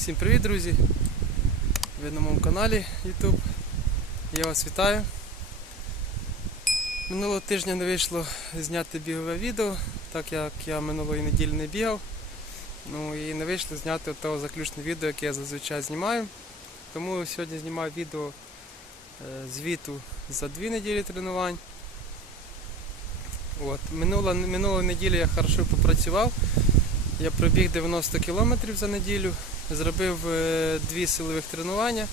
Всім привіт, друзі! Ви на моєму каналі YouTube. Я вас вітаю. Минулого тижня не вийшло зняти бігове відео, так як я минулої неділі не бігав. Ну і не вийшло зняти того заключне відео, яке я зазвичай знімаю. Тому сьогодні знімаю відео е, звіту за дві неділі тренувань. От. Минула, минулої неділі я хорошо попрацював. Я пробіг 90 кілометрів за неділю, зробив е, дві силових тренування,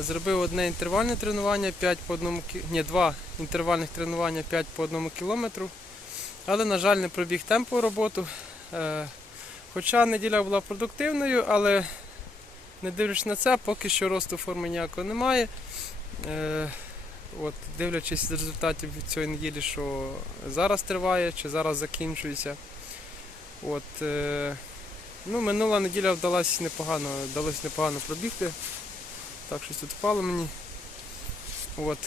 зробив одне інтервальне тренування 5 по одному ні, два інтервальних тренування 5 по одному кілометру. Але, на жаль, не пробіг темпову роботу. Е, Хоча неділя була продуктивною, але не дивлячись на це, поки що росту форми ніякого немає. Е, От, дивлячись з результатів цієї неділі, що зараз триває чи зараз закінчується. От, ну, минула неділя вдалася непогано, вдалося непогано пробігти. Так, щось тут впало мені. От.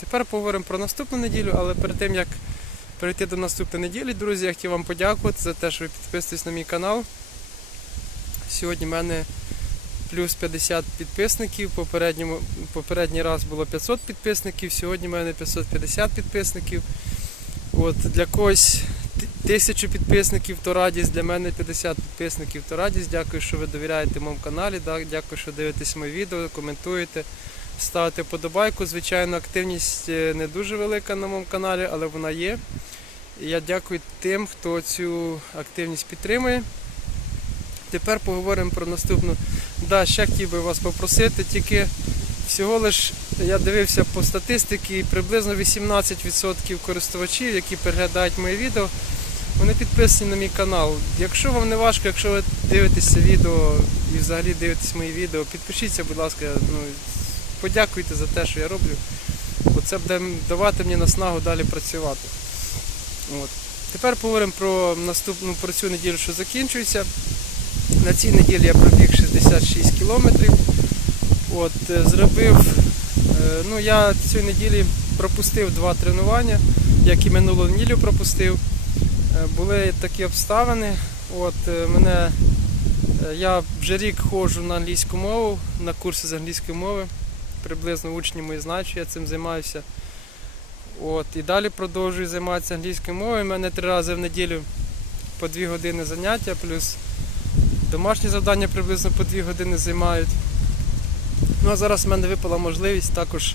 Тепер поговоримо про наступну неділю, але перед тим як перейти до наступної неділі, друзі, я хотів вам подякувати за те, що ви підписуєтесь на мій канал. Сьогодні в мене плюс 50 підписників. Попередньому, попередній раз було 500 підписників, сьогодні в мене 550 підписників. От, для когось тисячу підписників то радість, для мене 50 підписників то радість. Дякую, що ви довіряєте моєму каналі. Дякую, що дивитесь мої відео, коментуєте, ставите подобайку. Звичайно, активність е, не дуже велика на моєму каналі, але вона є. І я дякую тим, хто цю активність підтримує. Тепер поговоримо про наступну. Да, ще хотів би вас попросити, тільки всього лиш я дивився по статистиці, приблизно 18% користувачів, які переглядають мої відео, вони підписані на мій канал. Якщо вам не важко, якщо ви дивитесь відео і взагалі дивитесь мої відео, підпишіться, будь ласка, ну, подякуйте за те, що я роблю. Бо це буде давати мені наснагу далі працювати. От. Тепер поговоримо про наступну про цю неділю, що закінчується. На цій неділі я пробіг 66 кілометрів. От, е, зробив, е, ну я цієї неділі пропустив два тренування, як і минулу неділю пропустив. Е, Були такі обставини. От, е, мене, е, я вже рік ходжу на англійську мову, на курси з англійської мови. Приблизно учні мої знають, що я цим займаюся. От, і далі продовжую займатися англійською мовою. У мене три рази в неділю по дві години заняття, плюс домашні завдання приблизно по дві години займають. Ну а зараз в мене випала можливість також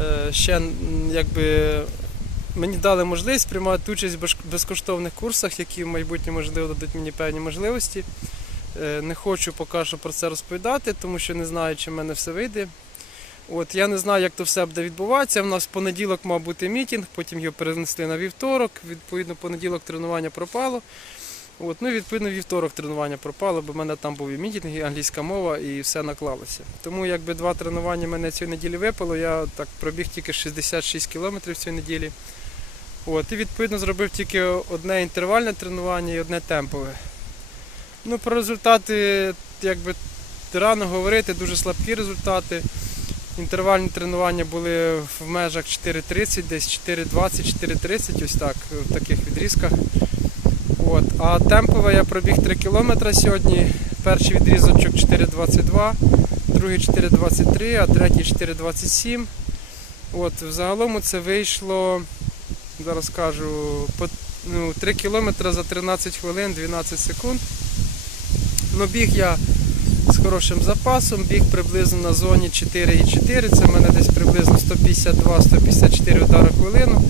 е, ще якби мені дали можливість приймати участь в безкоштовних курсах, які в майбутньому можливо дадуть мені певні можливості. Е, Не хочу поки що про це розповідати, тому що не знаю, чи в мене все вийде. От, я не знаю, як то все буде відбуватися. У нас в понеділок мав бути мітінг, потім його перенесли на вівторок. Відповідно, понеділок тренування пропало. От, ну, відповідно, вівторок тренування пропало, бо в мене там був і мітінг, і англійська мова, і все наклалося. Тому якби два тренування мене цієї неділі випало, я так пробіг тільки 66 кілометрів цієї неділі. От, і відповідно зробив тільки одне інтервальне тренування і одне темпове. Ну, про результати, якби рано говорити, дуже слабкі результати. Інтервальні тренування були в межах 4.30, десь 4.20, 4.30, ось так, в таких відрізках. От. А темпове я пробіг 3 км сьогодні. Перший відрізочок 4.22, другий 4.23, а третій 4.27. От, взагалом це вийшло, зараз кажу, по, ну, 3 км за 13 хвилин 12 секунд. Ну, біг я з хорошим запасом, біг приблизно на зоні 4,4, це в мене десь приблизно 152-154 удари в хвилину.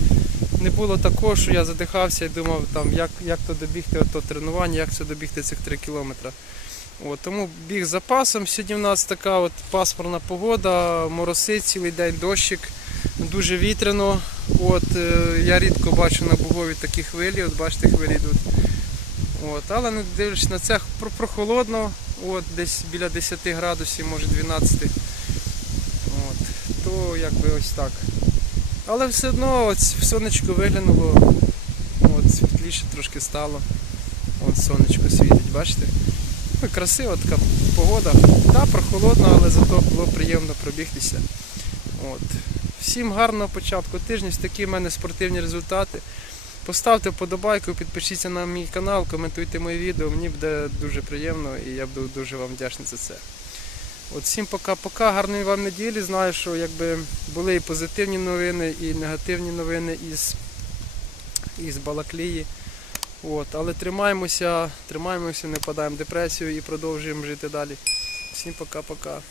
Не було такого, що я задихався і думав, там, як, як то добігти ото тренування, як це добігти цих 3 кілометри. От, тому біг з запасом. Сьогодні в нас така от пасмурна погода, моросить цілий день дощик, дуже вітряно. От, е, я рідко бачу на Бугові такі хвилі, от бачите, хвилі йдуть. От, але не дивлячись на це, прохолодно, от, десь біля 10 градусів, може 12. От, то якби ось так. Але все одно от сонечко виглянуло, от, світліше трошки стало. От сонечко світить, бачите? Ну, красива така погода. Так, прохолодно, але зато було приємно пробігтися. От. Всім гарного початку тижня, ось такі в мене спортивні результати. Поставте вподобайку, підпишіться на мій канал, коментуйте мої відео. Мені буде дуже приємно і я буду дуже вам вдячний за це. От всім пока-пока, гарної вам неділі. Знаю, що якби були і позитивні новини, і негативні новини із, із Балаклії. От, але тримаємося, тримаємося, не впадаємо в депресію і продовжуємо жити далі. Всім пока-пока.